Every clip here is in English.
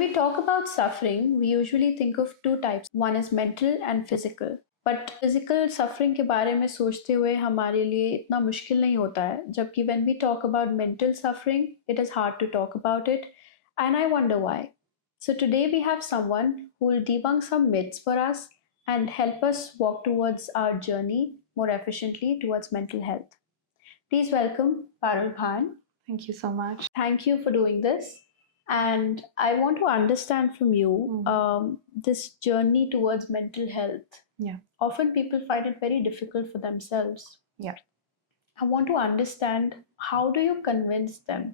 we talk about suffering, we usually think of two types. One is mental and physical. But physical suffering के बारे में सोचते हुए हमारे लिए इतना मुश्किल नहीं होता है, जबकि when we talk about mental suffering it is hard to talk about it and I wonder why. So today we have someone who will debunk some myths for us and help us walk towards our journey more efficiently towards mental health. Please welcome Parul Bhan. Thank you so much. Thank you for doing this. And I want to understand from you this journey towards mental health. Yeah. Often people find it very difficult for themselves. Yeah. I want to understand, how do you convince them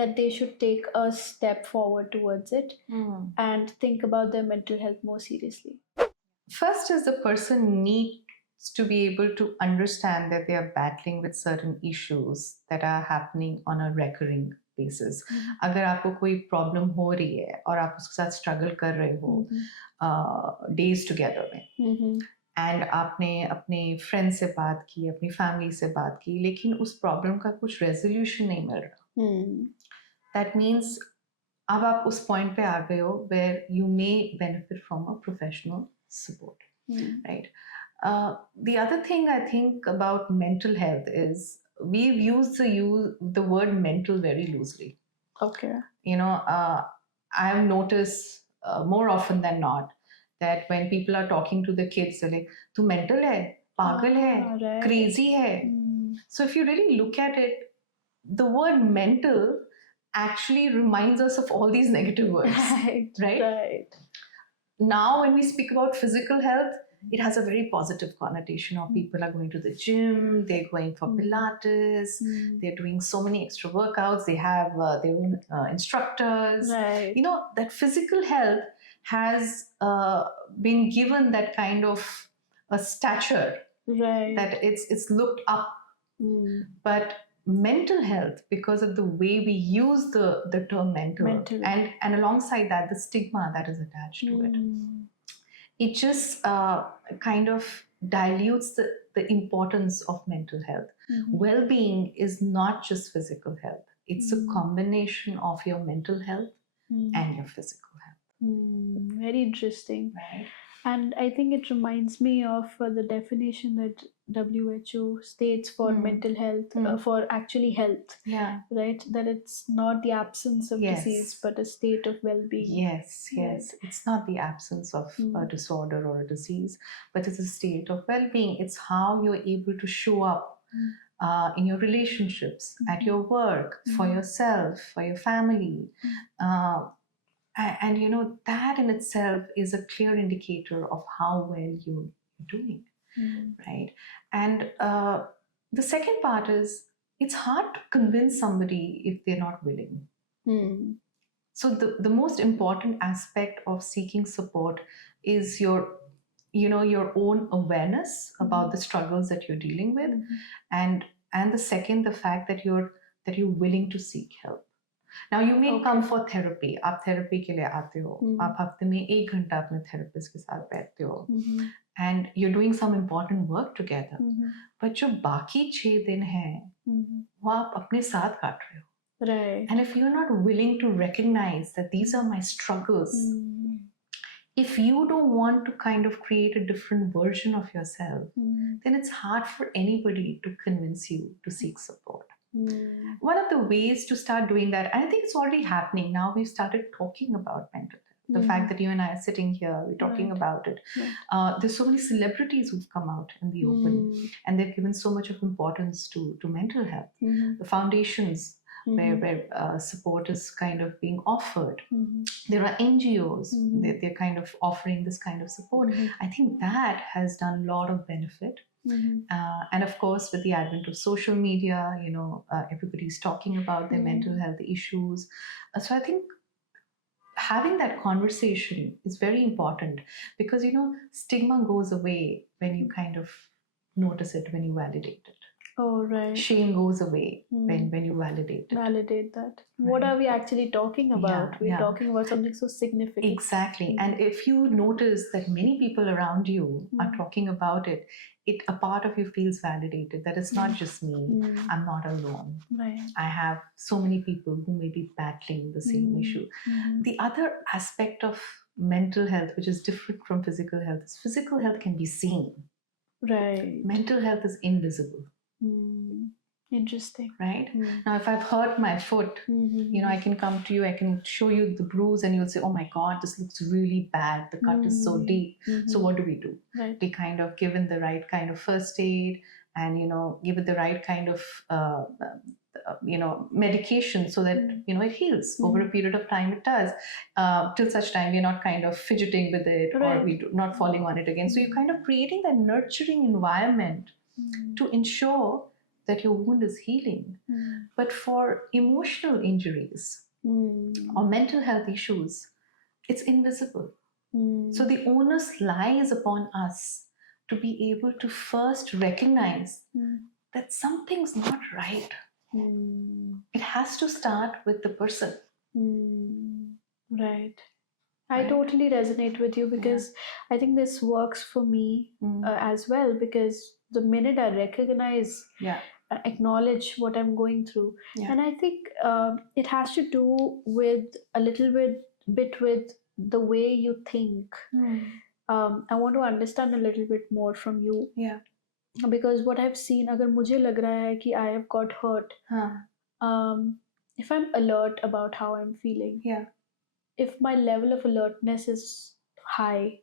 that they should take a step forward towards it and think about their mental health more seriously? First is the person needs to be able to understand that they are battling with certain issues that are happening on a recurring basis. अगर आपको कोई problem हो रही है और आप उसके साथ स्ट्रगल कर रहे हो डेज टुगेदर में एंड आपने अपने फ्रेंड से बात की, अपनी फैमिली से बात की, लेकिन उस प्रॉब्लम का कुछ रेजोल्यूशन नहीं मिल रहा, दैट मीन्स अब आप उस पॉइंट पे आ गए हो where you may benefit from a professional support, right? The other thing I think about mental health is we've used the word mental very loosely. Okay. I've noticed more often than not that when people are talking to the kids, they're like, "Tu mental hai, pagal hai, right. crazy hai." So if you really look at it, the word mental actually reminds us of all these negative words. Right. Now, when we speak about physical health, it has a very positive connotation of people are going to the gym, they're going for Pilates, they're doing so many extra workouts, they have their own instructors. Right. That physical health has been given that kind of a stature, right, that it's looked up. But mental health, because of the way we use the term mental. And alongside that, the stigma that is attached to it, it just kind of dilutes the importance of mental health. Well-being is not just physical health. It's a combination of your mental health and your physical health. Very interesting. Right. And I think it reminds me of the definition that WHO states for mental health, for actually health. Yeah. Right? That it's not the absence of disease, but a state of well-being. Yes. Right. It's not the absence of a disorder or a disease, but it's a state of well-being. It's how you're able to show up in your relationships, at your work, for yourself, for your family. And that in itself is a clear indicator of how well you're doing, right? And the second part is, it's hard to convince somebody if they're not willing. So the most important aspect of seeking support is your own awareness about the struggles that you're dealing with, and the second, the fact that you're willing to seek help. Now you may come for therapy. आप therapy के लिए आते हो, आप हफ्ते में 1 घंटा अपने therapist के साथ बैठते हो, and you're doing some important work together. But जो बाकी 6 दिन हैं, वो आप अपने साथ काट रहे हो. Right. And if you're not willing to recognize that these are my struggles, if you don't want to kind of create a different version of yourself, then it's hard for anybody to convince you to seek support. One of the ways to start doing that, and I think it's already happening now, we've started talking about mental health. The fact that you and I are sitting here, we're talking about it. There's so many celebrities who've come out in the open, and they've given so much of importance to mental health. The foundations where support is kind of being offered. There are NGOs, they're kind of offering this kind of support. I think that has done a lot of benefit. And of course, with the advent of social media, everybody's talking about their mental health issues. So I think having that conversation is very important, because stigma goes away when you kind of notice it, when you validate it. Oh, right. Shame goes away when you validate it. Validate that. What Right. are we actually talking about? We're talking about something so significant. Exactly. And if you notice that many people around you are talking about it, a part of you feels validated, that it's not just me. I'm not alone. Right. I have so many people who may be battling the same issue. The other aspect of mental health, which is different from physical health, is physical health can be seen. Right. Mental health is invisible. Interesting. Right? Now, if I've hurt my foot, I can come to you, I can show you the bruise, and you'll say, oh my God, this looks really bad. The cut is so deep. So what do? Right. We kind of give it the right kind of first aid and, give it the right kind of, medication so that, it heals. Over a period of time, it does. Till such time, we're not kind of fidgeting with it or we're not falling on it again. So you're kind of creating that nurturing environment to ensure that your wound is healing. But for emotional injuries or mental health issues, it's invisible. So the onus lies upon us to be able to first recognize that something's not right. It has to start with the person. Right. I totally resonate with you because I think this works for me as well, because the minute I recognize, acknowledge what I'm going through, and I think it has to do with a little bit with the way you think. I want to understand a little bit more from you. Because what I've seen, अगर मुझे लग रहा है कि I have got hurt, if I'm alert about how I'm feeling, if my level of alertness is high,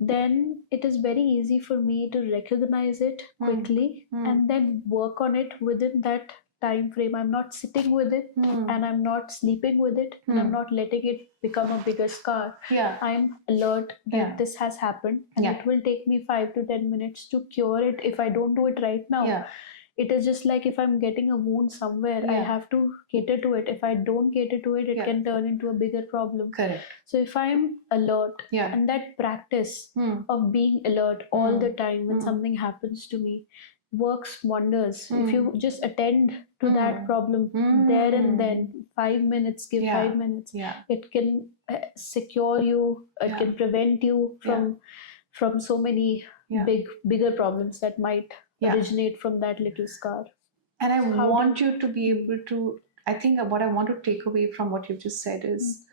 then it is very easy for me to recognize it quickly and then work on it within that time frame. I'm not sitting with it and I'm not sleeping with it and I'm not letting it become a bigger scar. I'm alert that this has happened and it will take me 5 to 10 minutes to cure it if I don't do it right now. It is just like if I'm getting a wound somewhere, I have to cater to it. If I don't cater to it, it can turn into a bigger problem. Correct. So if I'm alert and that practice of being alert all the time when something happens to me works wonders. If you just attend to that problem there and then, 5 minutes, give 5 minutes, it can secure you, it can prevent you from so many bigger problems that might originate from that little scar. And I want you to be able to, I think what I want to take away from what you've just said is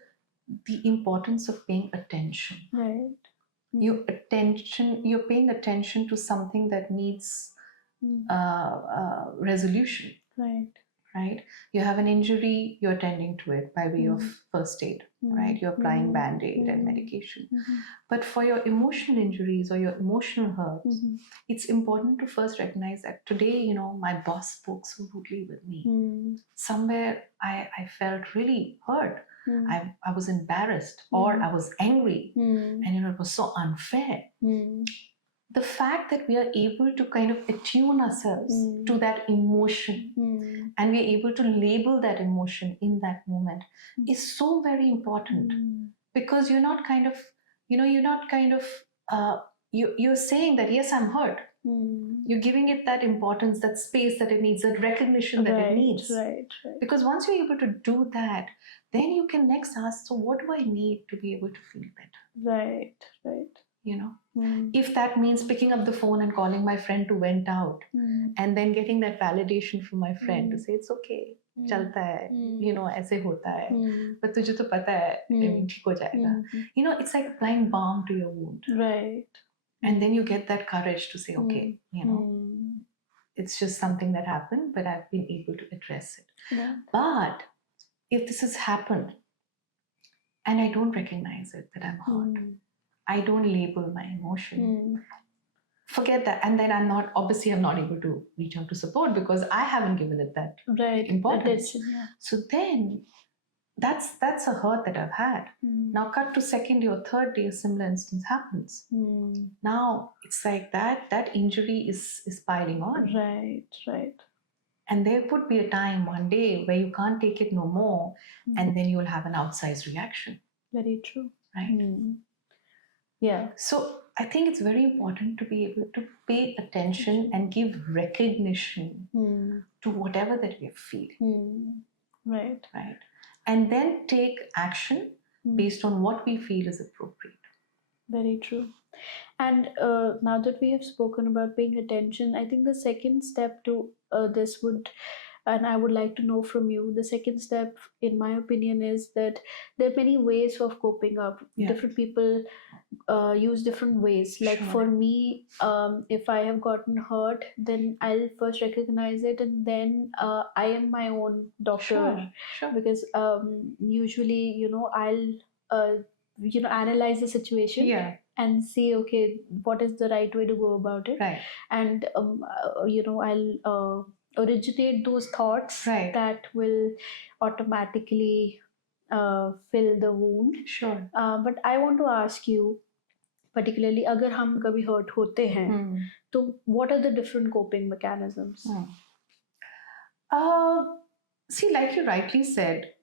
the importance of paying attention. Right. You're paying attention to something that needs resolution. Right? You have an injury, you're attending to it by way of first aid, right? You're applying band-aid and medication. But for your emotional injuries or your emotional hurts, it's important to first recognize that today, my boss spoke so rudely with me. Somewhere I felt really hurt. I was embarrassed or I was angry and it was so unfair. The fact that we are able to kind of attune ourselves to that emotion and we're able to label that emotion in that moment is so very important, because you're not kind of, you're saying that, yes, I'm hurt. You're giving it that importance, that space that it needs, that recognition that it needs. Right. Because once you're able to do that, then you can next ask, so what do I need to be able to feel better? Right. If that means picking up the phone and calling my friend to vent out and then getting that validation from my friend to say it's okay, chalta hai, aise hota hai, but tujhe to pata hai, theek ho jayega. It's like applying balm to your wound. Right. And then you get that courage to say, okay, it's just something that happened, but I've been able to address it. But if this has happened and I don't recognize it, that I'm hurt, I don't label my emotion, forget that. And then I'm not able to reach out to support because I haven't given it that importance. So then that's a hurt that I've had. Now cut to second day or third day, a similar instance happens. Now it's like that injury is piling on. Right. And there could be a time one day where you can't take it no more, and then you'll have an outsized reaction. Very true. Right. Yeah. So I think it's very important to be able to pay attention and give recognition to whatever that we're feeling. Right. Right. And then take action based on what we feel is appropriate. Very true. And now that we have spoken about paying attention, I think the second step to this would, and I would like to know from you, the second step, in my opinion, is that there are many ways of coping up. Yeah. Different people use different ways. Like Sure. for me, if I have gotten hurt, then I'll first recognize it, and then I am my own doctor. Sure. Because usually, I'll analyze the situation. Yeah. And see, okay, what is the right way to go about it. Right. And I'll originate those thoughts Right. that will automatically fill the wound. Sure. But I want to ask you, particularly अगर हम कभी hurt होते हैं, तो what are the different coping mechanisms? See, like you rightly said,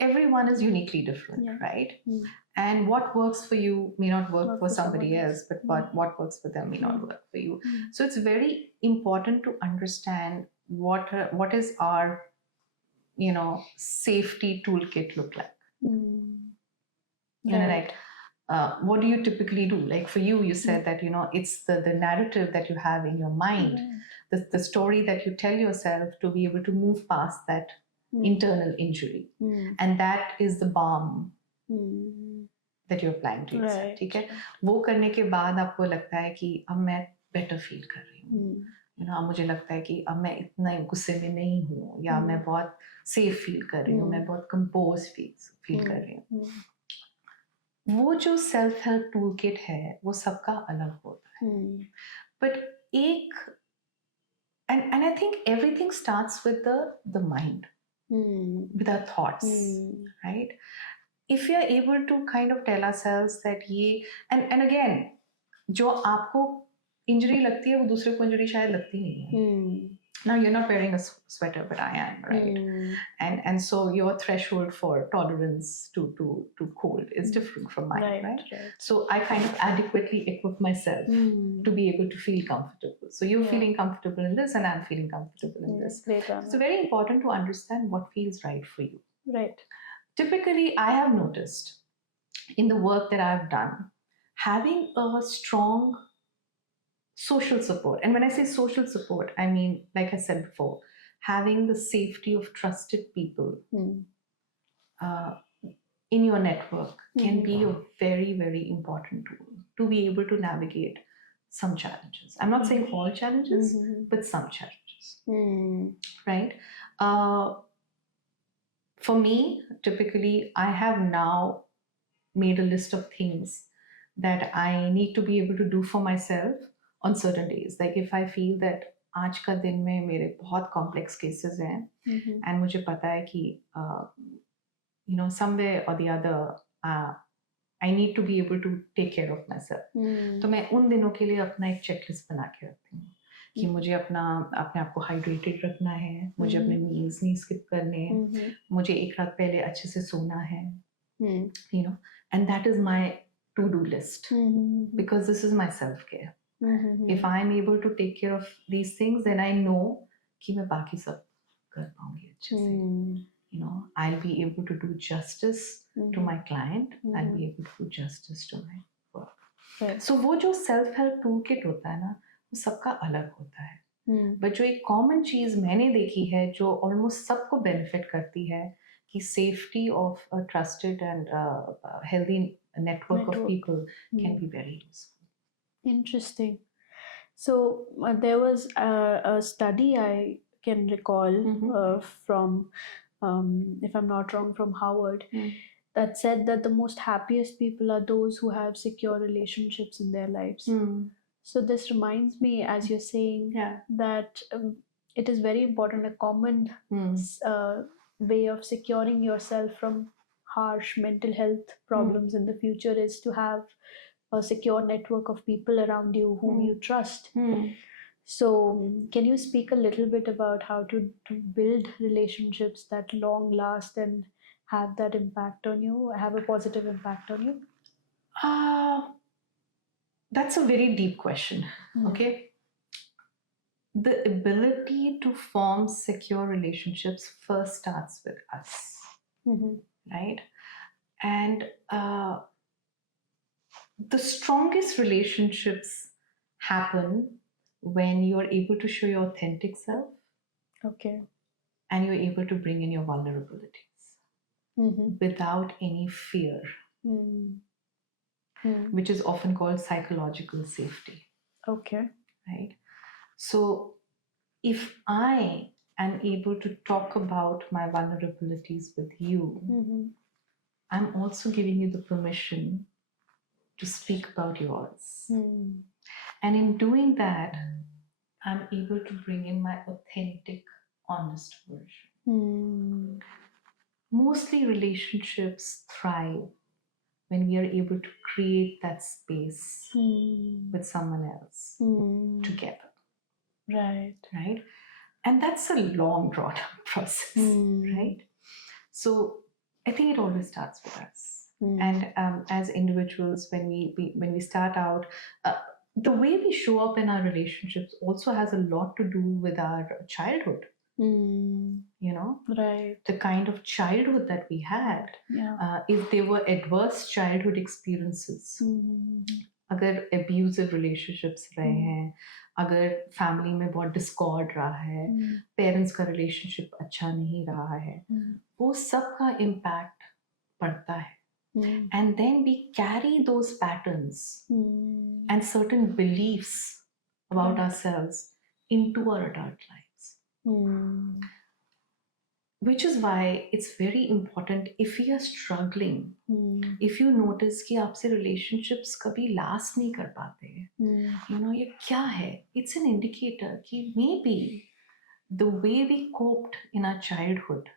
everyone is uniquely different, Yeah. right? And what works for you may not work for somebody else, but what works for them may not work for you. So it's very important to understand what is our, safety toolkit look like. Right. What do you typically do? Like for you, you said that, it's the narrative that you have in your mind, the story that you tell yourself to be able to move past that internal injury. And that is the balm that you're applying to yourself. Right. ठीक है? वो करने के बाद आपको लगता है कि अब मैं better feel कर रही हूँ. अब मुझे लगता है कि अब मैं इतना गुस्से में नहीं हूँ, या मैं बहुत safe feel कर रही हूँ, मैं बहुत composed feel कर रही हूँ. वो जो सेल्फ हेल्प टूल किट है वो सबका अलग होता है. बट एक and I think everything starts with the mind, with our thoughts, right? If we are able to kind of tell ourselves that ये and again जो आपको इंजरी लगती है वो दूसरे को इंजरी शायद लगती नहीं है. Now you're not wearing a sweater, but I am, right? And so your threshold for tolerance to cold is different from mine, right? So I kind of adequately equip myself to be able to feel comfortable. So you're feeling comfortable in this, and I'm feeling comfortable in this. It's very important to understand what feels right for you. Right. Typically, I have noticed in the work that I've done, having a strong social support. And when I say social support, I mean, like I said before, having the safety of trusted people in your network can be a very, very important tool to be able to navigate some challenges. I'm not saying all challenges, but some challenges, right? For me, typically, I have now made a list of things that I need to be able to do for myself on certain days. Like if I feel that आज का दिन में मेरे बहुत complex cases हैं, and मुझे पता है कि somewhere or the other I need to be able to take care of myself. तो मैं उन दिनों के लिए अपना एक checklist बना के रखती हूँ कि मुझे अपने आप को hydrated रखना है, मुझे अपने meals नहीं skip करने हैं, मुझे एक रात पहले अच्छे से सोना है, and that is my to-do list, because this is my self-care. If I'm able to take care of these things, then I know कि मैं बाकी सब कर पाऊंगी अच्छे से. I'll be able to do justice to my client. I'll be able to do justice to my work. Right. So वो जो self help toolkit होता है ना, वो सबका अलग होता है. But जो एक common चीज मैंने देखी है जो almost सबको benefit करती है कि safety of a trusted and healthy network of people can be very useful. Interesting. So there was a study I can recall from, if I'm not wrong, from Harvard, that said that the most happiest people are those who have secure relationships in their lives. So this reminds me, as you're saying, that it is very important. A common way of securing yourself from harsh mental health problems in the future is to have a secure network of people around you whom you trust. So can you speak a little bit about how to build relationships that long last and have that impact on you, have a positive impact on you? That's a very deep question. Okay. The ability to form secure relationships first starts with us, right? And the strongest relationships happen when you're able to show your authentic self. Okay. And you're able to bring in your vulnerabilities without any fear, which is often called psychological safety. Okay. Right? So if I am able to talk about my vulnerabilities with you, I'm also giving you the permission to speak about yours. And in doing that, I'm able to bring in my authentic, honest version. Mostly relationships thrive when we are able to create that space with someone else together. Right. Right? And that's a long drawn out process, right? So I think it always starts with us. And as individuals, when we start out, the way we show up in our relationships also has a lot to do with our childhood. Right. The kind of childhood that we had. If they were adverse childhood experiences, अगर abusive relationships रहे हैं, अगर family में बहुत Discord रहा है, parents का relationship अच्छा नहीं रहा है, वो सब का इम्पैक्ट पड़ता है. And then we carry those patterns and certain beliefs about ourselves into our adult lives. Which is why it's very important if we are struggling, if you notice कि आपसे relationships कभी last नहीं कर पाते, ये क्या है? It's an indicator कि maybe the way we coped in our childhood,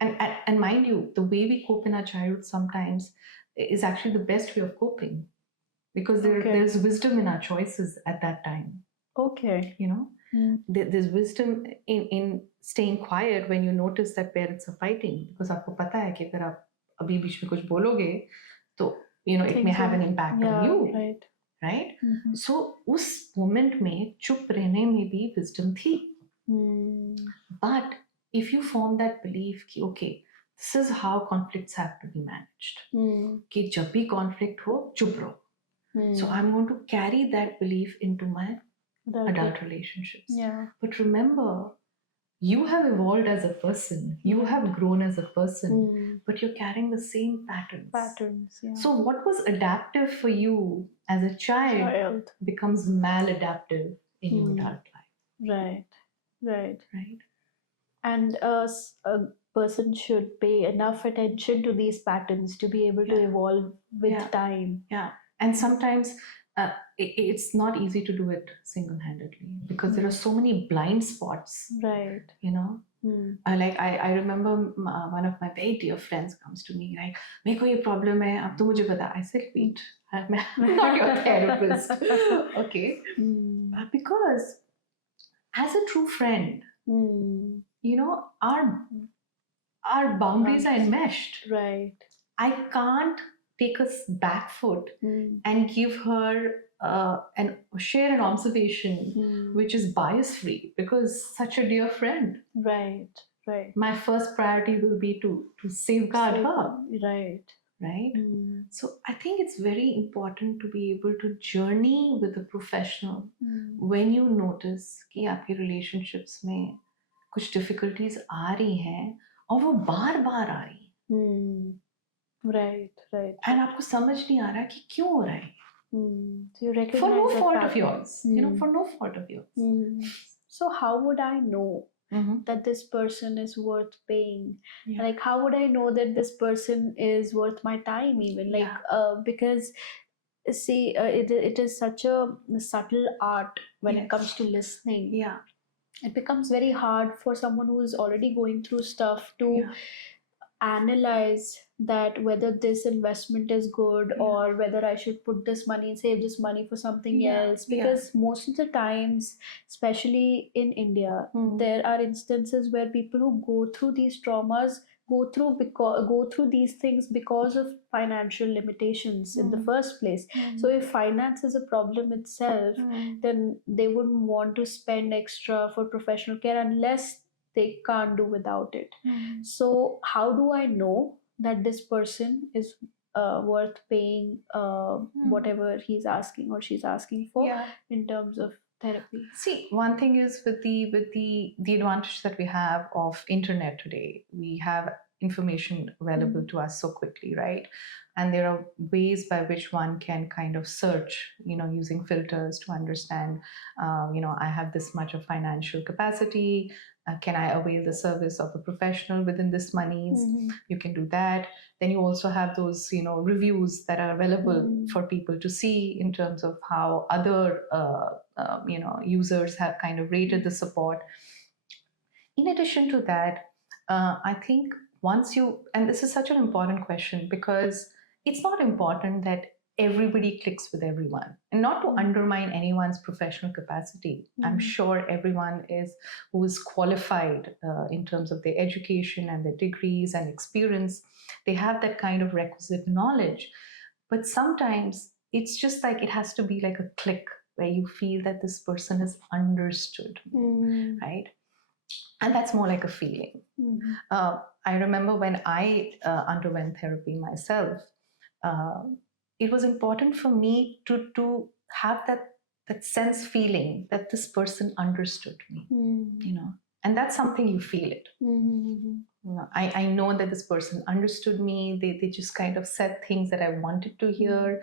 and mind you, the way we cope in our childhood sometimes is actually the best way of coping, because there's wisdom in our choices at that time. Okay. There's wisdom in staying quiet when you notice that parents are fighting, because आपको पता है कि अगर आप अभी बीच में कुछ बोलोगे तो it may have an impact on you. Right? So उस moment में चुप रहने में भी wisdom थी. But if you form that belief कि okay, this is how conflicts have to be managed, कि जब भी conflict हो चुप रहो. So I'm going to carry that belief into my adult relationships. But remember, you have evolved as a person, you have grown as a person, but you're carrying the same patterns. So what was adaptive for you as a child becomes maladaptive in your adult life. Right. And a person should pay enough attention to these patterns to be able to evolve with time. And sometimes it's not easy to do it single-handedly, because there are so many blind spots. Right. I remember one of my very dear friends comes to me like, मेरे को ये problem है, अब तो मुझे बता. I said, wait, I'm not your therapist. Okay. Because as a true friend, our boundaries are enmeshed. Right. I can't take a back foot and give her and share an observation which is bias free, because such a dear friend. Right. My first priority will be to safeguard her. Right. So I think it's very important to be able to journey with a professional when you notice कि आपके relationships में कुछ difficulties आ रही हैं और वो बार बार आ रही हैं. Right. And आपको समझ नहीं आ रहा कि क्यों हो रहा है. So you recognize for no the fault pattern. of yours. For no fault of yours. So how would I know that this person is worth paying? Like, how would I know that this person is worth my time even? Because see, it is such a subtle art when it comes to listening. It becomes very hard for someone who is already going through stuff to analyze that whether this investment is good or whether I should put this money and save this money for something else, because most of the times, especially in India, there are instances where people who go through these traumas go through these things because of financial limitations in the first place. So if finance is a problem itself, then they wouldn't want to spend extra for professional care unless they can't do without it. So how do I know that this person is worth paying whatever he's asking or she's asking for Yeah. in terms of therapy? See, one thing is with the advantage that we have of internet today, we have information available to us so quickly, right? And there are ways by which one can kind of search, using filters to understand, I have this much of financial capacity. Can I avail the service of a professional within this monies? You can do that. Then you also have those, reviews that are available for people to see in terms of how other, users have kind of rated the support. In addition to that, I think and this is such an important question because it's not important that everybody clicks with everyone, and not to undermine anyone's professional capacity. I'm sure everyone who is qualified in terms of their education and their degrees and experience, they have that kind of requisite knowledge. But sometimes it's just like it has to be like a click where you feel that this person has understood me, right? And that's more like a feeling. I remember when I underwent therapy myself, it was important for me to have that sense feeling that this person understood me, and that's something you feel it. I know that this person understood me. They just kind of said things that I wanted to hear,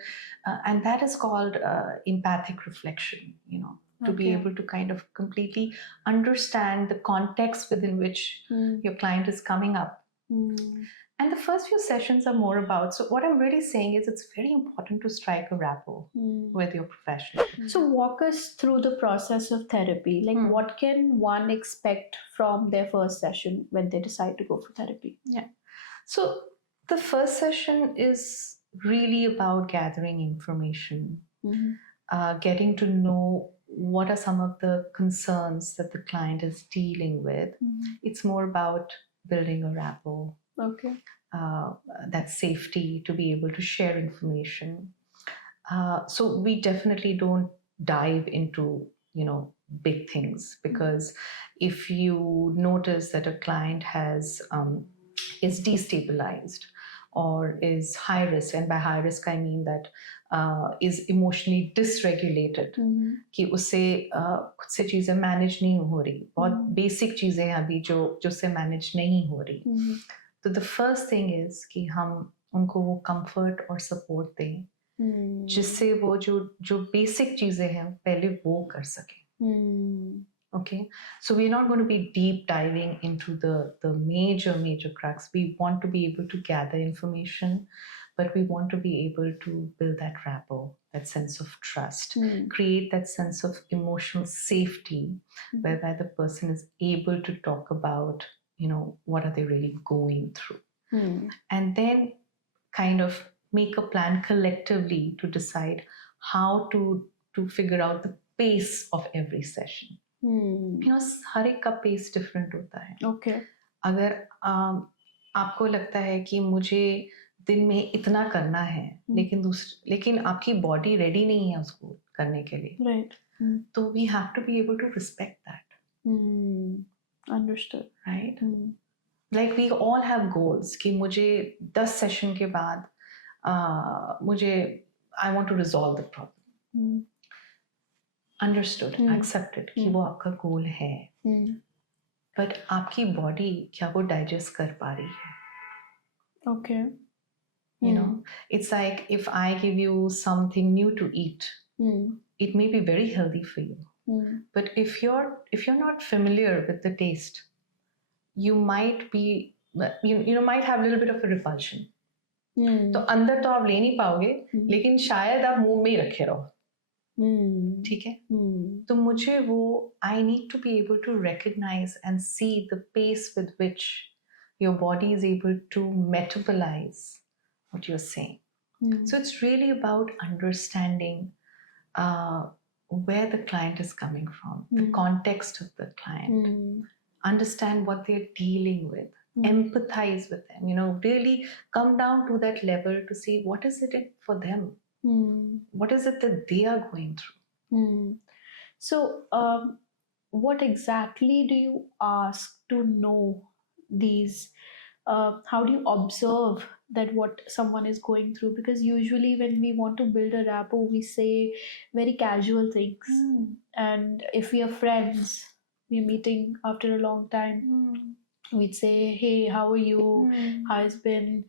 and that is called empathic reflection. To be able to kind of completely understand the context within which your client is coming up. And the first few sessions are more about, so what I'm really saying is it's very important to strike a rapport with your professional. So walk us through the process of therapy. Like what can one expect from their first session when they decide to go for therapy? Yeah. So the first session is really about gathering information, getting to know what are some of the concerns that the client is dealing with. It's more about building a rapport. Okay. That safety to be able to share information. So we definitely don't dive into, big things, because if you notice that a client is destabilized or is high risk, and by high risk I mean that is emotionally dysregulated, कि उसे खुद से चीज़ें manage नहीं हो रही, बहुत basic चीज़ें अभी जो से मैनेज नहीं हो रही, तो the first thing is कि हम उनको वो comfort और support दें, जिससे वो जो बेसिक चीज़ें हैं पहले वो कर सकें. Okay, so we're not going to be deep diving into the major crux. We want to be able to gather information, but we want to be able to build that rapport, that sense of trust, create that sense of emotional safety, whereby the person is able to talk about, what are they really going through, and then kind of make a plan collectively to decide how to figure out the pace of every session. हर एक का pace different होता है. Okay. अगर आपको लगता है कि मुझे दिन में इतना करना है, लेकिन आपकी बॉडी रेडी नहीं है उसको करने के लिए, right. तो we have to be able to respect that. Understood. Right? Like we all have goals कि मुझे 10 सेशन के बाद I want to resolve the problem. Understood, accepted कि वो आपका गोल है, but आपकी बॉडी क्या वो डाइजेस्ट कर पा रही है? Okay. It's like if I give you something new to eat, it may be very healthy for you, but if you're not familiar with the taste, you might be might have a little bit of a repulsion. तो अंदर तो आप ले नहीं पाओगे, लेकिन शायद आप मुंह में ही रखे रहो. ठीक है, तो मुझे वो I need to be able to recognize and see the pace with which your body is able to metabolize what you're saying. So it's really about understanding where the client is coming from, the context of the client, understand what they're dealing with, empathize with them, really come down to that level to see what is it for them, what is it that they are going through. So, what exactly do you ask to know these? How do you observe that what someone is going through? Because usually, when we want to build a rapport, we say very casual things. And if we are friends, we're meeting after a long time, we'd say, "Hey, how are you? How has been?"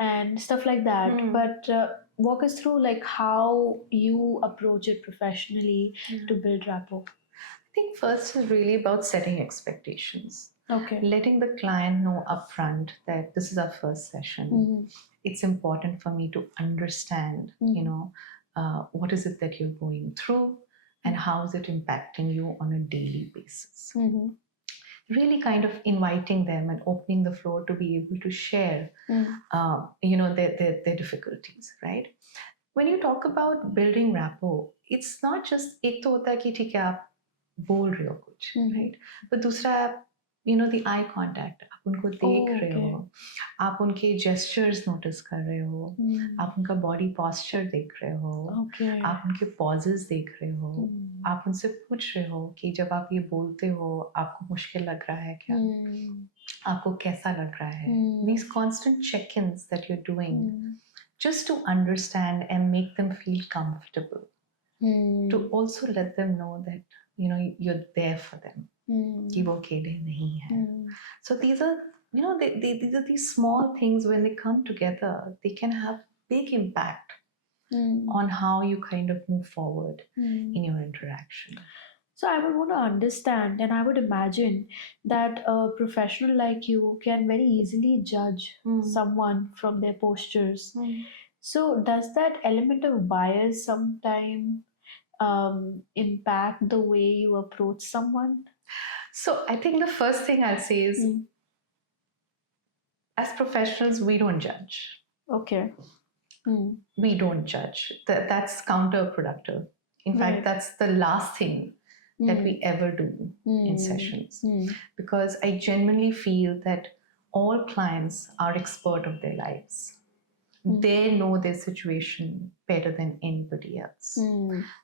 and stuff like that. But walk us through like how you approach it professionally to build rapport. I think first is really about setting expectations. Okay. Letting the client know upfront that this is our first session. It's important for me to understand, what is it that you're going through and how is it impacting you on a daily basis. Really kind of inviting them and opening the floor to be able to share, their difficulties, right? When you talk about building rapport, it's not just एक तो होता है कि ठीक है आप बोल रहे हो कुछ, right? But दूसरा आप the eye contact, आप उनको देख रहे हो, आप उनके gestures notice कर रहे हो, आप उनका body posture देख रहे हो, आप उनके pauses देख रहे हो, आप उनसे पूछ रहे हो कि जब आप ये बोलते हो आपको मुश्किल लग रहा है क्या, आपको कैसा लग रहा है. These constant check-ins that you're doing just to understand and make them feel comfortable, to also let them know that you're there for them, कि वो अकेले नहीं है. So these are these are these small things, when they come together they can have big impact on how you kind of move forward in your interaction. So I would want to understand, and I would imagine that a professional like you can very easily judge someone from their postures. So does that element of bias sometime impact the way you approach someone? So I think the first thing I'll say is, as professionals, we don't judge. Okay. We don't judge. That's counterproductive. In fact, that's the last thing that we ever do in sessions. Because I genuinely feel that all clients are expert of their lives. They know their situation better than anybody else.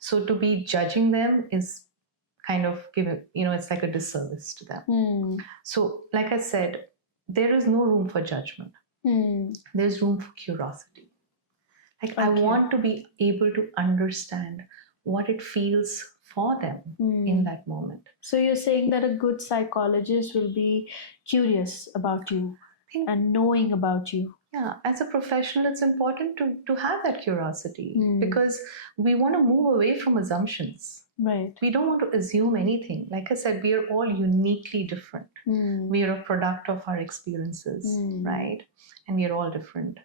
So to be judging them is kind of it's like a disservice to them. So like I said, there is no room for judgment. There's room for curiosity. Like I want to be able to understand what it feels for them in that moment. So you're saying that a good psychologist will be curious about you and knowing about you. Yeah, as a professional, it's important to have that curiosity, because we want to move away from assumptions. Right. We don't want to assume anything. Like I said, we are all uniquely different. We are a product of our experiences, right? And we are all different,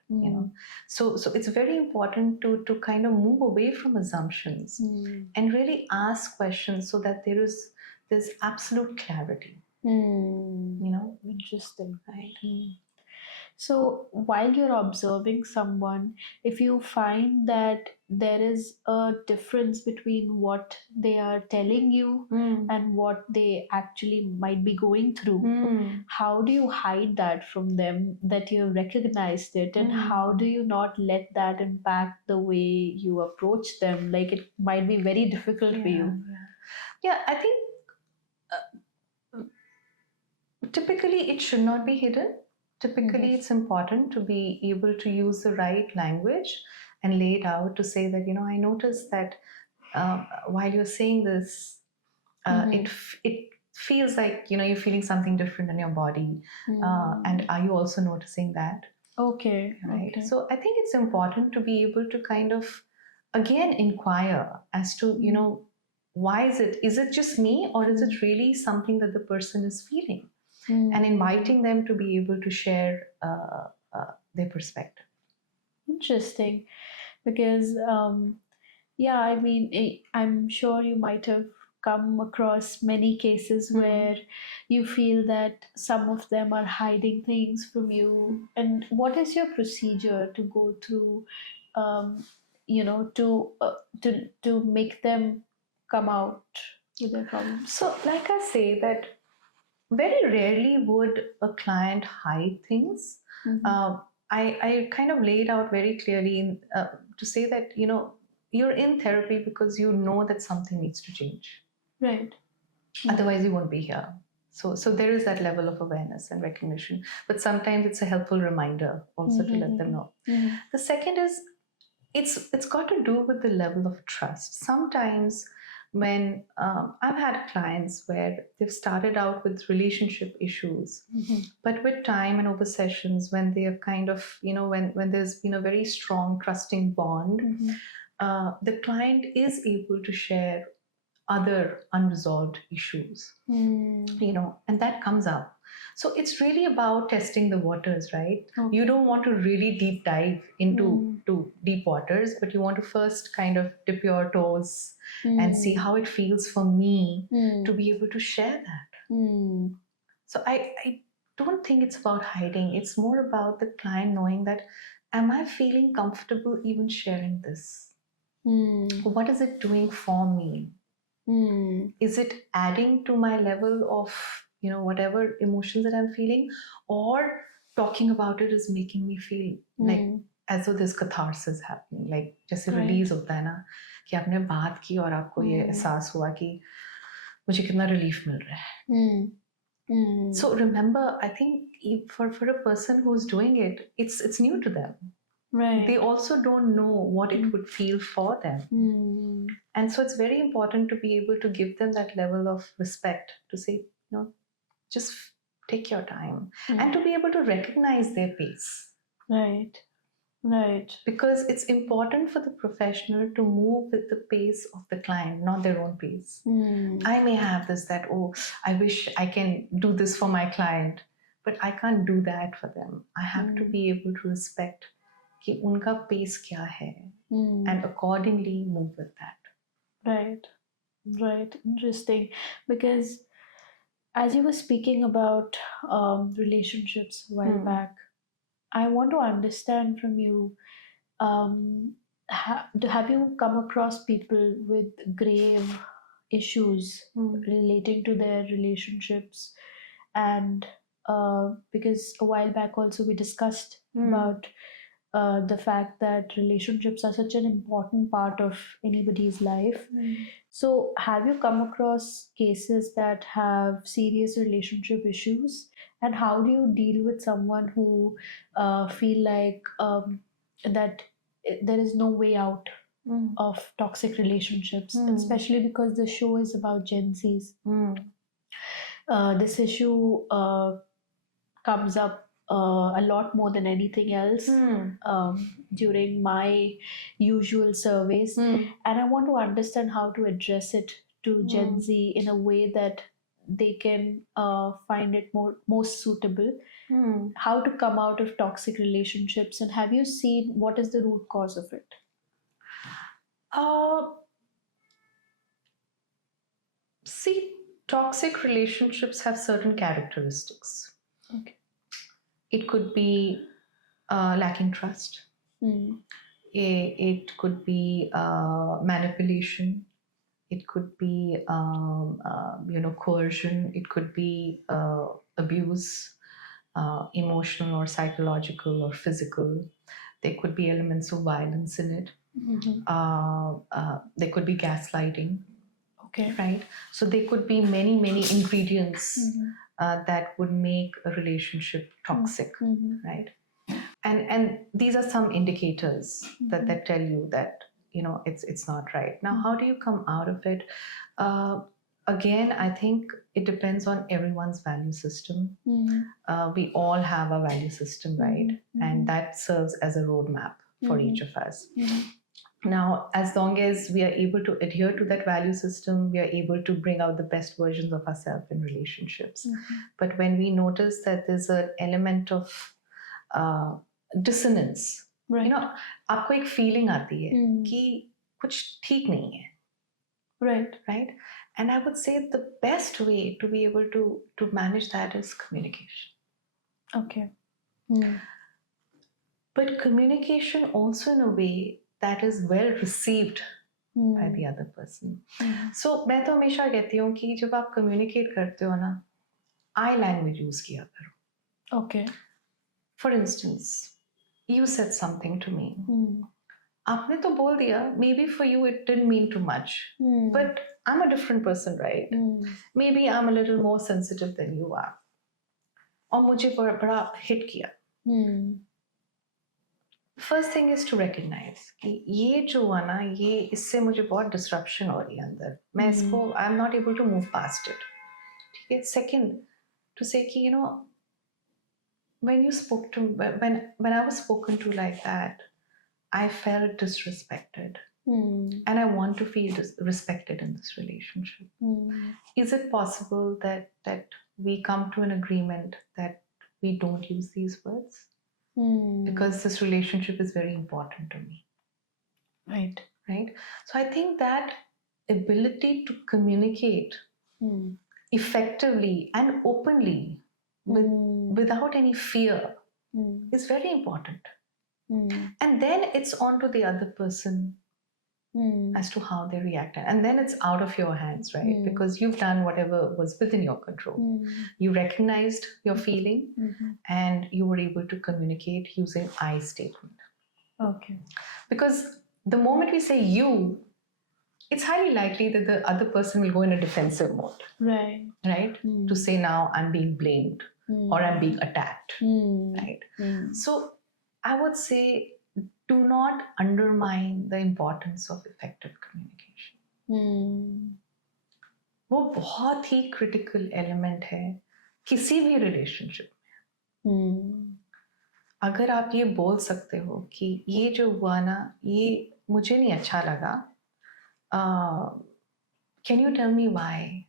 So it's very important to kind of move away from assumptions and really ask questions so that there's absolute clarity. Interesting, right? So while you're observing someone, if you find that there is a difference between what they are telling you and what they actually might be going through, how do you hide that from them, that you have recognized it, and how do you not let that impact the way you approach them? Like it might be very difficult for you. Yeah, I think typically it should not be hidden. Typically, it's important to be able to use the right language and lay it out to say that, I noticed that while you're saying this, it feels like, you're feeling something different in your body. And are you also noticing that? Okay. Right. Okay. So I think it's important to be able to kind of, again, inquire as to, why is it just me, or is it really something that the person is feeling? And inviting them to be able to share their perspective. Interesting, because I mean, I'm sure you might have come across many cases where you feel that some of them are hiding things from you. And what is your procedure to go through, to make them come out with their problems? So, like I say, that very rarely would a client hide things. I kind of laid out very clearly to say that, you're in therapy because you know that something needs to change. Right. Otherwise, you won't be here. So there is that level of awareness and recognition. But sometimes it's a helpful reminder also to let them know. The second is it's got to do with the level of trust. Sometimes when I've had clients where they've started out with relationship issues, but with time and over sessions, when they have kind of, when there's been a very strong trusting bond, the client is able to share other unresolved issues, and that comes up. So it's really about testing the waters, right? Okay. You don't want to really deep dive into to deep waters, but you want to first kind of dip your toes and see how it feels for me to be able to share that. So I don't think it's about hiding. It's more about the client knowing that, am I feeling comfortable even sharing this? What is it doing for me? Is it adding to my level of, whatever emotions that I'm feeling, or talking about it is making me feel like as though there's catharsis happening, like जैसे release होता है ना, कि आपने बात की और आपको ये एहसास हुआ कि मुझे कितना relief मिल रहा है. So remember, I think for a person who's doing it, it's new to them. Right. They also don't know what it would feel for them. And so it's very important to be able to give them that level of respect, to say, just take your time, and to be able to recognize their pace. Right. Right. Because it's important for the professional to move with the pace of the client, not their own pace. I may have this that, I wish I can do this for my client, but I can't do that for them. I have to be able to respect कि उनका pace क्या है, and accordingly move with that. Right. Right. Interesting. Because as you were speaking about relationships a while back, I want to understand from you, have you come across people with grave issues relating to their relationships? And because a while back also we discussed about the fact that relationships are such an important part of anybody's life. So have you come across cases that have serious relationship issues, and how do you deal with someone who feel like that there is no way out of toxic relationships, especially because the show is about Gen Zs? This issue comes up a lot more than anything else during my usual surveys. And I want to understand how to address it to Gen Z in a way that they can find it most suitable. How to come out of toxic relationships, and have you seen what is the root cause of it? See, toxic relationships have certain characteristics. Okay. It could be lacking trust. It could be manipulation. It could be coercion. It could be abuse, emotional or psychological or physical. There could be elements of violence in it. There could be gaslighting. Okay. Right. So there could be many ingredients that would make a relationship toxic. Right. And these are some indicators that tell you that it's not right. Now, how do you come out of it? Again, I think it depends on everyone's value system. We all have a value system, right? And that serves as a roadmap for each of us. Now, as long as we are able to adhere to that value system, we are able to bring out the best versions of ourselves in relationships. But when we notice that there's an element of dissonance, Right. आपको एक feeling आती है कि कुछ ठीक नहीं है. Right? And I would say the best way to be able to manage that is communication. Okay. But communication also in a way that is well received by the other person. So मैं तो हमेशा कहती हूँ कि जब आप communicate करते हो ना, I language use किया करो. Okay. For instance, you said something to me. Hmm. आपने तो बोल दिया, maybe for you it didn't mean too much. But I'm a different person, right? Maybe I'm a little more sensitive than you are. और मुझे बड़ा hit किया. First thing is to recognize कि ये जो हुआ ना, ये इससे मुझे बहुत disruption हो रही है अंदर. मैं इसको I'm not able to move past it. ठीक है. Second, to say कि when you spoke to when I was spoken to like that, I felt disrespected. And I want to feel respected in this relationship. Is it possible that we come to an agreement that we don't use these words? Because this relationship is very important to me. Right? So I think that ability to communicate effectively and openly without any fear is very important. And then it's on to the other person as to how they react. And then it's out of your hands, right? Because you've done whatever was within your control. You recognized your feeling and you were able to communicate using I statement. Okay. Because the moment we say you, it's highly likely that the other person will go in a defensive mode. Right. To say now I'm being blamed or I'm being attacked. Right? So I would say do not undermine the importance of effective communication. वो बहुत ही critical element है किसी भी relationship में. अगर आप ये बोल सकते हो कि ये जो हुआ ना, ये मुझे नहीं अच्छा लगा. Can you tell me why?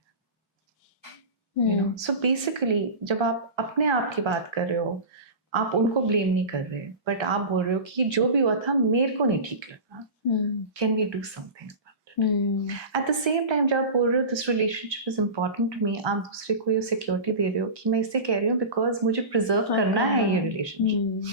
So basically, जब आप अपने आप की बात कर रहे हो, आप उनको ब्लेम नहीं कर रहे, बट आप बोल रहे हो कि जो भी हुआ था मेरे को नहीं ठीक लगा. Can we do something about it? At the same time, जब आप बोल रहे हो this relationship is important to me, आप दूसरे को ये security दे रहे हो कि मैं इसे कह रही हूँ because मुझे preserve करना है ये relationship.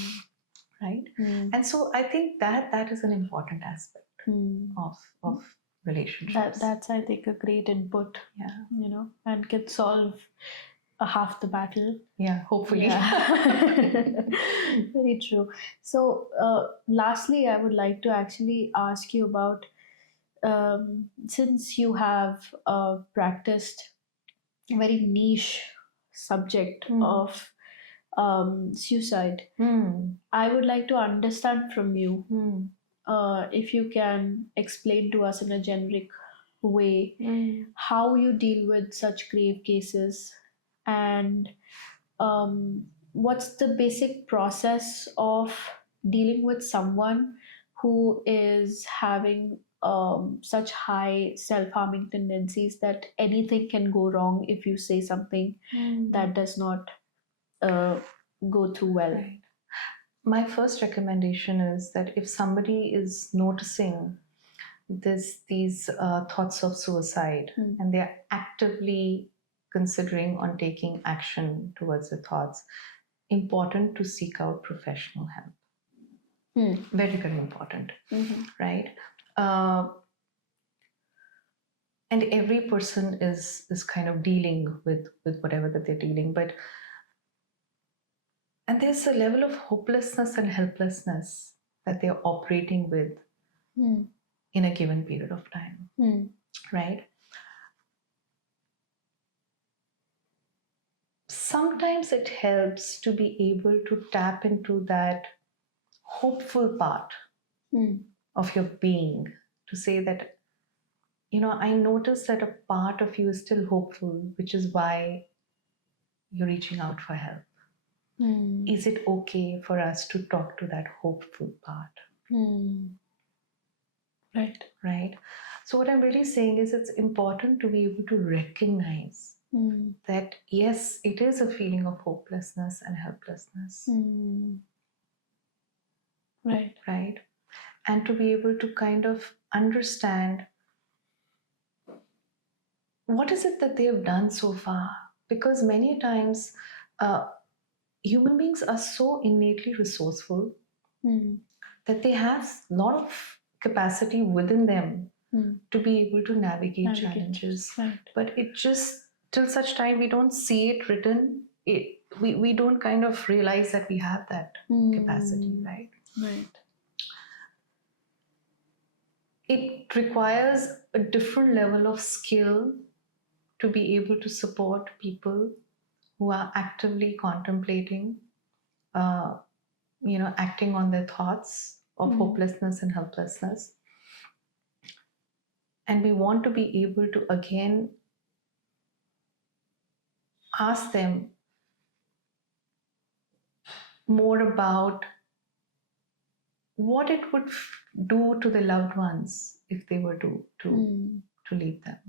Right? And so I think that is an important aspect of relationships. That's I think a great input. Yeah. And can solve half the battle. Yeah, hopefully. Yeah. Very true. So lastly, I would like to actually ask you about since you have practiced a very niche subject of suicide, I would like to understand from you if you can explain to us in a generic way how you deal with such grave cases and what's the basic process of dealing with someone who is having such high self-harming tendencies that anything can go wrong if you say something that does not go too well. Right. My first recommendation is that if somebody is noticing these thoughts of suicide and they're actively considering on taking action towards the thoughts, important to seek out professional help. Very, very important, right? And every person is kind of dealing with whatever that they're dealing, and there's a level of hopelessness and helplessness that they're operating with in a given period of time, right? Sometimes it helps to be able to tap into that hopeful part of your being, to say that, I notice that a part of you is still hopeful, which is why you're reaching out for help. Is it okay for us to talk to that hopeful part? Right. So what I'm really saying is it's important to be able to recognize that yes, it is a feeling of hopelessness and helplessness. Right. And to be able to kind of understand what is it that they have done so far, because many times human beings are so innately resourceful that they have a lot of capacity within them to be able to navigate challenges. Right. But it just till such time we don't see it written, we don't kind of realize that we have that capacity, right? Right. It requires a different level of skill to be able to support people who are actively contemplating, acting on their thoughts of hopelessness and helplessness. And we want to be able to again ask them more about what it would do to the loved ones if they were to leave them,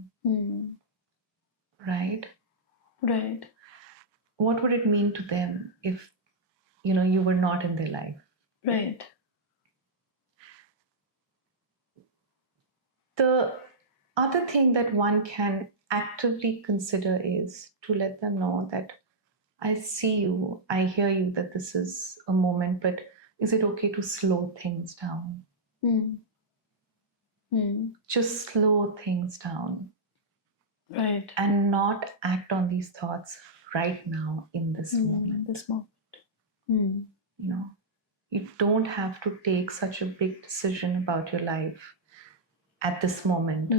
right? Right. What would it mean to them if you were not in their life? Right. The other thing that one can actively consider is to let them know that I see you, I hear you, that this is a moment, but is it okay to slow things down? Just slow things down. Right. And not act on these thoughts right now in this moment. You don't have to take such a big decision about your life at this moment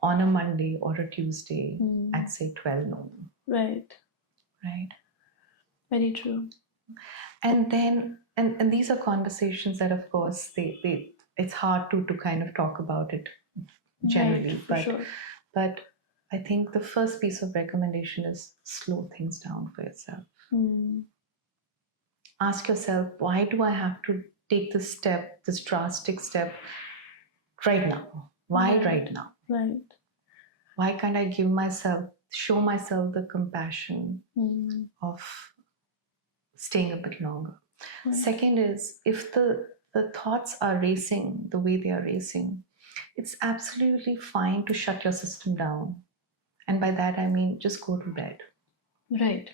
on a Monday or a Tuesday at say 12 noon. Right. Very true. And then and these are conversations that of course they it's hard to kind of talk about it generally, but I think the first piece of recommendation is slow things down for yourself. Ask yourself, why do I have to take this step, this drastic step right now? Why right now? Right. Why can't I show myself the compassion of staying a bit longer? Right. Second is, if the thoughts are racing the way they are racing, it's absolutely fine to shut your system down. And by that I mean just go to bed. Right.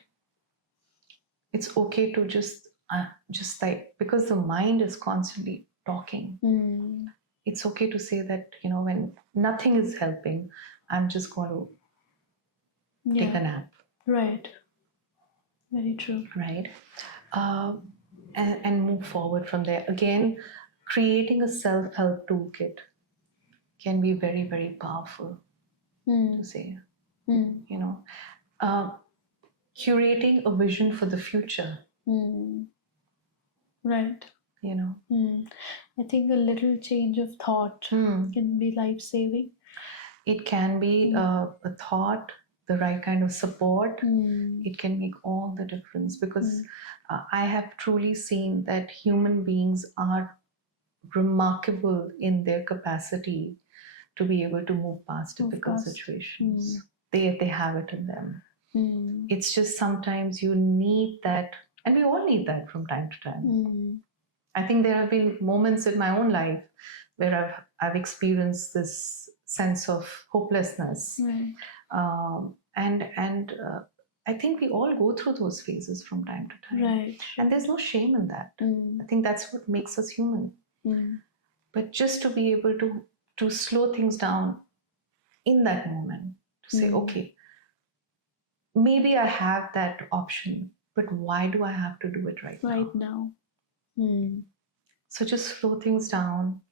It's okay to just like, because the mind is constantly talking. It's okay to say that, when nothing is helping, I'm just going to take a nap. Right. Very true. Right. And move forward from there. Again, creating a self-help toolkit can be very, very powerful to say. Curating a vision for the future. Right. I think a little change of thought can be life-saving. It can be a thought, the right kind of support. It can make all the difference, because I have truly seen that human beings are remarkable in their capacity to be able to move past difficult situations. They have it in them. It's just sometimes you need that, and we all need that from time to time. I think there have been moments in my own life where I've experienced this sense of hopelessness. And I think we all go through those phases from time to time. Right. And there's no shame in that. I think that's what makes us human. But just to be able to slow things down in that moment, to say, okay, maybe I have that option, but why do I have to do it right now? So just slow things down,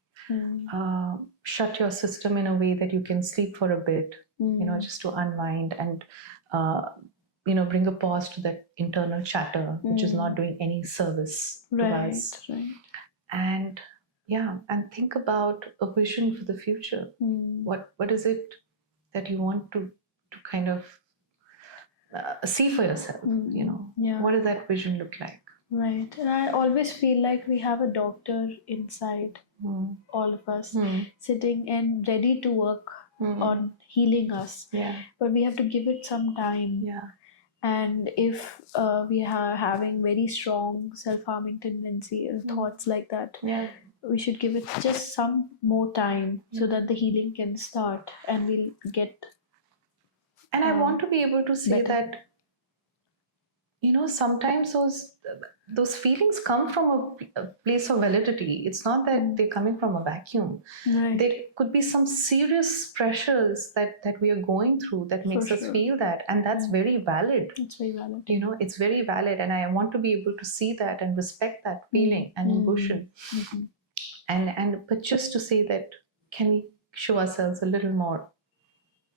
shut your system in a way that you can sleep for a bit, just to unwind and, bring a pause to that internal chatter, which is not doing any service to us. Right. And and think about a vision for the future. What is it that you want to kind of see for yourself? What does that vision look like? Right. And I always feel like we have a doctor inside all of us, sitting and ready to work on healing us. But we have to give it some time. And if we are having very strong self-harming tendency or thoughts like that, we should give it just some more time so that the healing can start and we'll get. And I want to be able to say better. that sometimes those feelings come from a place of validity. It's not that they're coming from a vacuum. Right. There could be some serious pressures that we are going through that makes us feel that, and that's very valid. It's very valid. It's very valid, and I want to be able to see that and respect that feeling and emotion. But just to say that, can we show ourselves a little more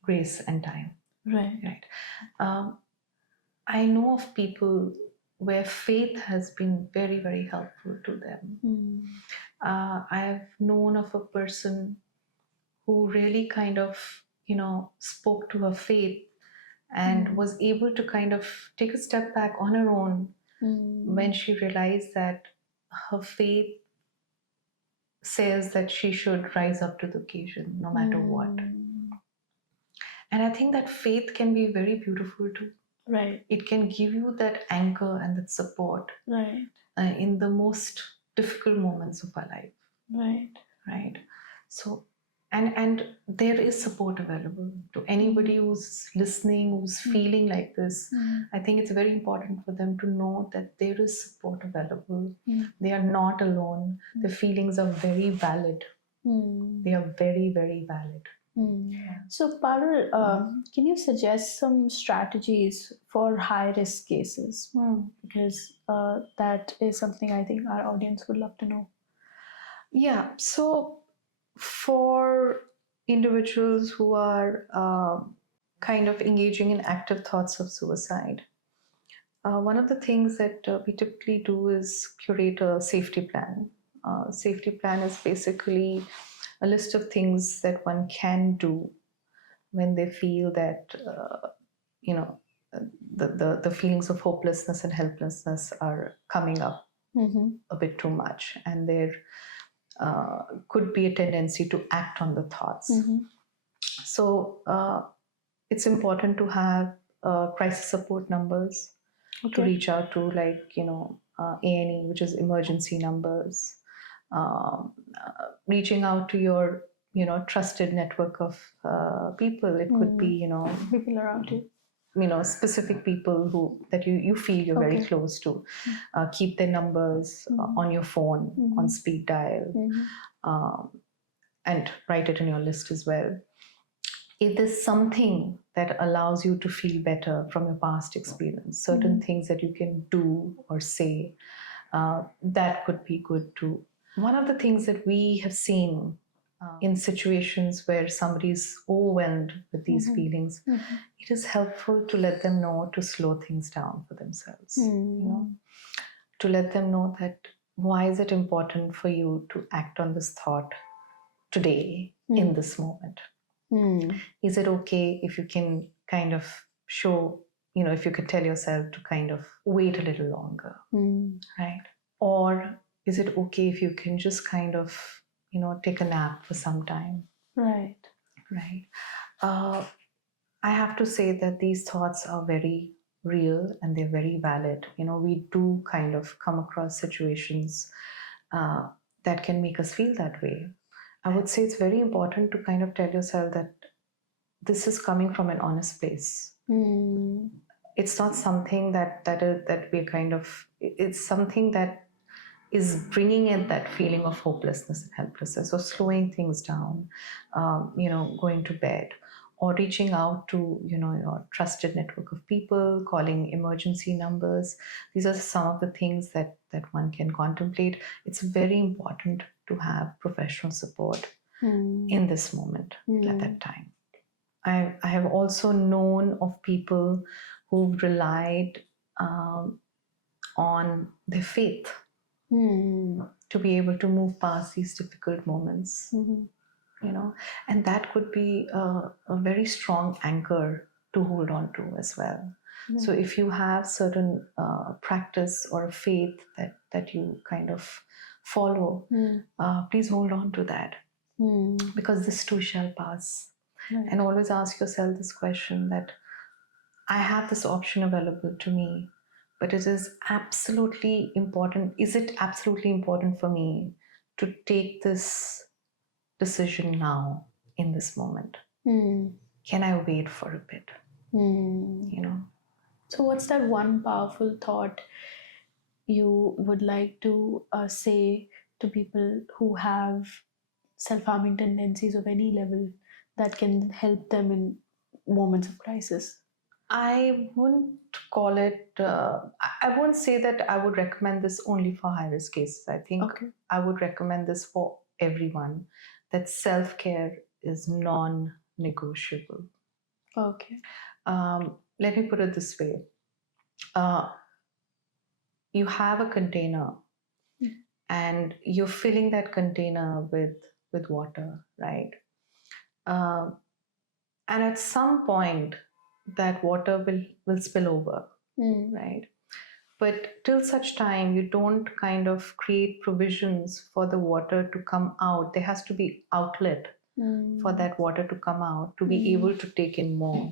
grace and time? Right. I know of people where faith has been very, very helpful to them. I have known of a person who really kind of, spoke to her faith and was able to kind of take a step back on her own when she realized that her faith says that she should rise up to the occasion no matter what. And I think that faith can be very beautiful too. Right. It can give you that anchor and that support in the most difficult moments of our life. Right. So, and there is support available to anybody who's listening, who's feeling like this. I think it's very important for them to know that there is support available. They are not alone. The feelings are very valid. They are very, very valid. So, Parul, can you suggest some strategies for high-risk cases? Because that is something I think our audience would love to know. Yeah, so for individuals who are kind of engaging in active thoughts of suicide, one of the things that we typically do is curate a safety plan. Safety plan is basically a list of things that one can do when they feel that the feelings of hopelessness and helplessness are coming up a bit too much, and there could be a tendency to act on the thoughts. So it's important to have crisis support numbers to reach out to, like A&E, which is emergency numbers. Reaching out to your trusted network of people. It could be people around you, specific people that you feel you're very close to. Keep their numbers on your phone on speed dial, and write it in your list as well. If there's something that allows you to feel better from your past experience, certain things that you can do or say, that could be good too. One of the things that we have seen in situations where somebody's overwhelmed with these feelings, it is helpful to let them know to slow things down for themselves. To let them know that, why is it important for you to act on this thought today in this moment? Is it okay if you can kind of show, if you could tell yourself to kind of wait a little longer, right? Or is it okay if you can just kind of, take a nap for some time? Right. I have to say that these thoughts are very real and they're very valid. We do kind of come across situations that can make us feel that way. I would say it's very important to kind of tell yourself that this is coming from an honest place. It's not something that we're kind of, it's something that is bringing in that feeling of hopelessness and helplessness. So slowing things down, going to bed, or reaching out to your trusted network of people, calling emergency numbers. These are some of the things that one can contemplate. It's very important to have professional support in this moment, at that time. I have also known of people who've relied on their faith to be able to move past these difficult moments. And that could be a very strong anchor to hold on to as well. So if you have certain practice or a faith that you kind of follow, please hold on to that, because this too shall pass. And always ask yourself this question, that I have this option available to me, but it is absolutely important. Is it absolutely important for me to take this decision now, in this moment? Can I wait for a bit? So, what's that one powerful thought you would like to say to people who have self harming tendencies of any level that can help them in moments of crisis? I wouldn't call it, I won't say that I would recommend this only for high risk cases. I think Okay. I would recommend this for everyone, that self care is non negotiable. Okay. Let me put it this way. You have a container and you're filling that container with water, right? Um, and at some point, that water will spill over, right? But till such time you don't kind of create provisions for the water to come out, there has to be outlet for that water to come out to be able to take in more.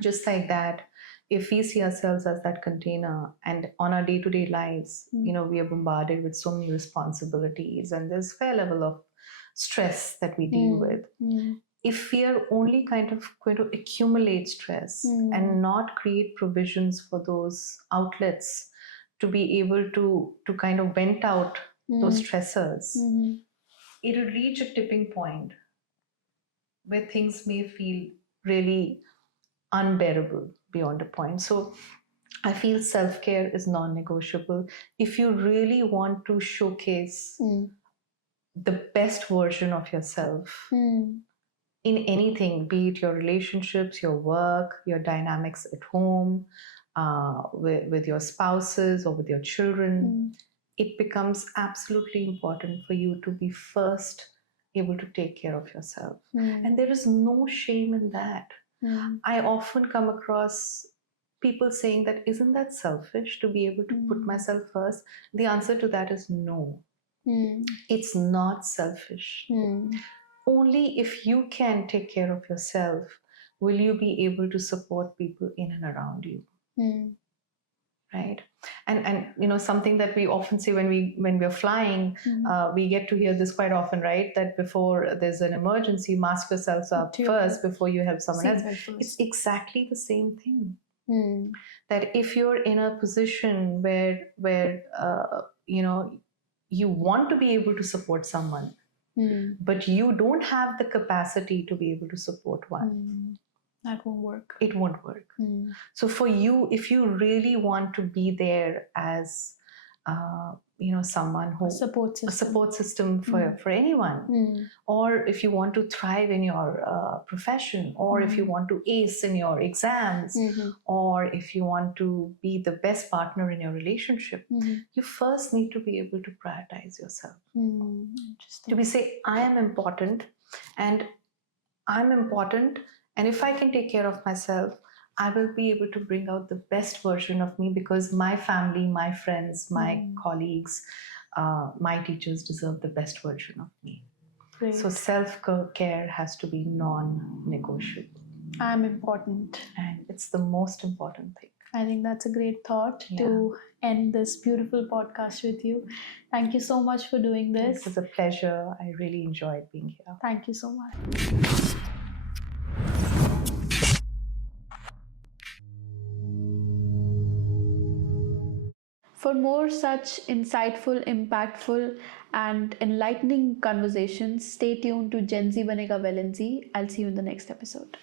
Just like that, if we see ourselves as that container and on our day-to-day lives, we are bombarded with so many responsibilities and there's fair level of stress that we deal with. If we are only kind of going to accumulate stress and not create provisions for those outlets to be able to kind of vent out those stressors, it'll reach a tipping point where things may feel really unbearable beyond a point. So I feel self-care is non-negotiable. If you really want to showcase the best version of yourself in anything, be it your relationships, your work, your dynamics at home, with your spouses or with your children, it becomes absolutely important for you to be first able to take care of yourself. And there is no shame in that. I often come across people saying that, isn't that selfish to be able to put myself first? The answer to that is no. It's not selfish. Only if you can take care of yourself will you be able to support people in and around you. Right? And something that we often say when we're flying, we get to hear this quite often, right? That before there's an emergency, mask yourselves up first before you help someone else. It's exactly the same thing. That if you're in a position where you want to be able to support someone, but you don't have the capacity to be able to support one, that won't work. It won't work. So for you, if you really want to be there as someone who A support system for anyone, or if you want to thrive in your profession, or if you want to ace in your exams, or if you want to be the best partner in your relationship, you first need to be able to prioritize yourself. To be say, I am important, and I'm important, and if I can take care of myself, I will be able to bring out the best version of me, because my family, my friends, my colleagues, my teachers deserve the best version of me. Great. So self-care has to be non-negotiable. I'm important. And it's the most important thing. I think that's a great thought to end this beautiful podcast with you. Thank you so much for doing this. It was a pleasure. I really enjoyed being here. Thank you so much. For more such insightful, impactful, and enlightening conversations, stay tuned to Gen Z Banega Villain Z. I'll see you in the next episode.